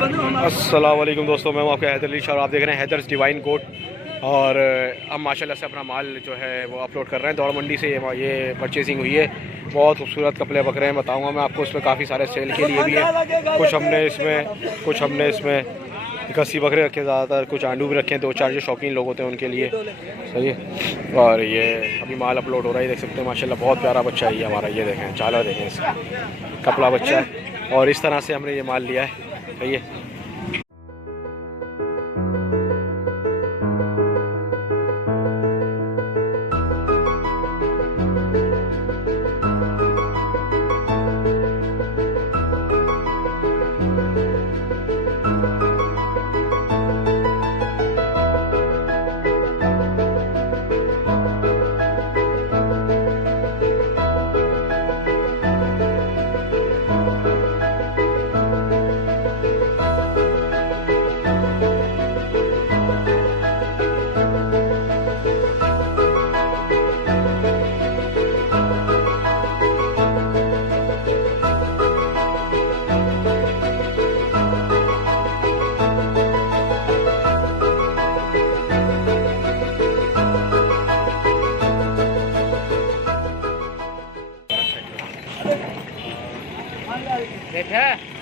अस्सलाम वालेकुम दोस्तों, मैं हूं आपके हैदर अली शाह और आप देख रहे हैं हैदर्स डिवाइन कोट। और हम माशाल्लाह से अपना माल जो है वो अपलोड कर रहे हैं। दौड़ मंडी से ये परचेजिंग हुई है। बहुत खूबसूरत कपड़े बकरे हैं, बताऊंगा मैं आपको। इसमें काफ़ी सारे सेल के लिए भी हैं। कुछ हमने इसमें कस्सी बकरे रखे ज़्यादातर, कुछ आंडू भी रखे हैं, 2-4 जो शौकीन लोग होते हैं उनके लिए। सही है। और ये अभी माल अपलोड हो रहा है, देख सकते हैं माशाल्लाह बहुत प्यारा बच्चा है ये हमारा। ये देखें, झालर देखें, इसका कपड़ा बच्चा है। और इस तरह से हमने ये माल लिया है। सही है।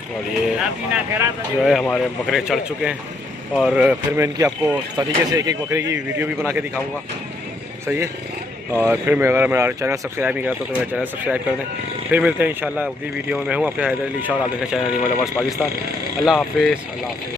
और ये जो है हमारे बकरे चढ़ चुके हैं। और फिर मैं इनकी आपको तरीके से एक एक बकरे की वीडियो भी बना के दिखाऊंगा। सही है। और फिर मैं अगर मेरा चैनल सब्सक्राइब नहीं करता तो मेरा चैनल सब्सक्राइब कर दें। फिर मिलते हैं इंशाल्लाह अगली वीडियो में। मैं हूँ अपने हैदर अली शाह और आप देखना चैनल एनिमल लवर्स पाकिस्तान। अल्लाह हाफिज़।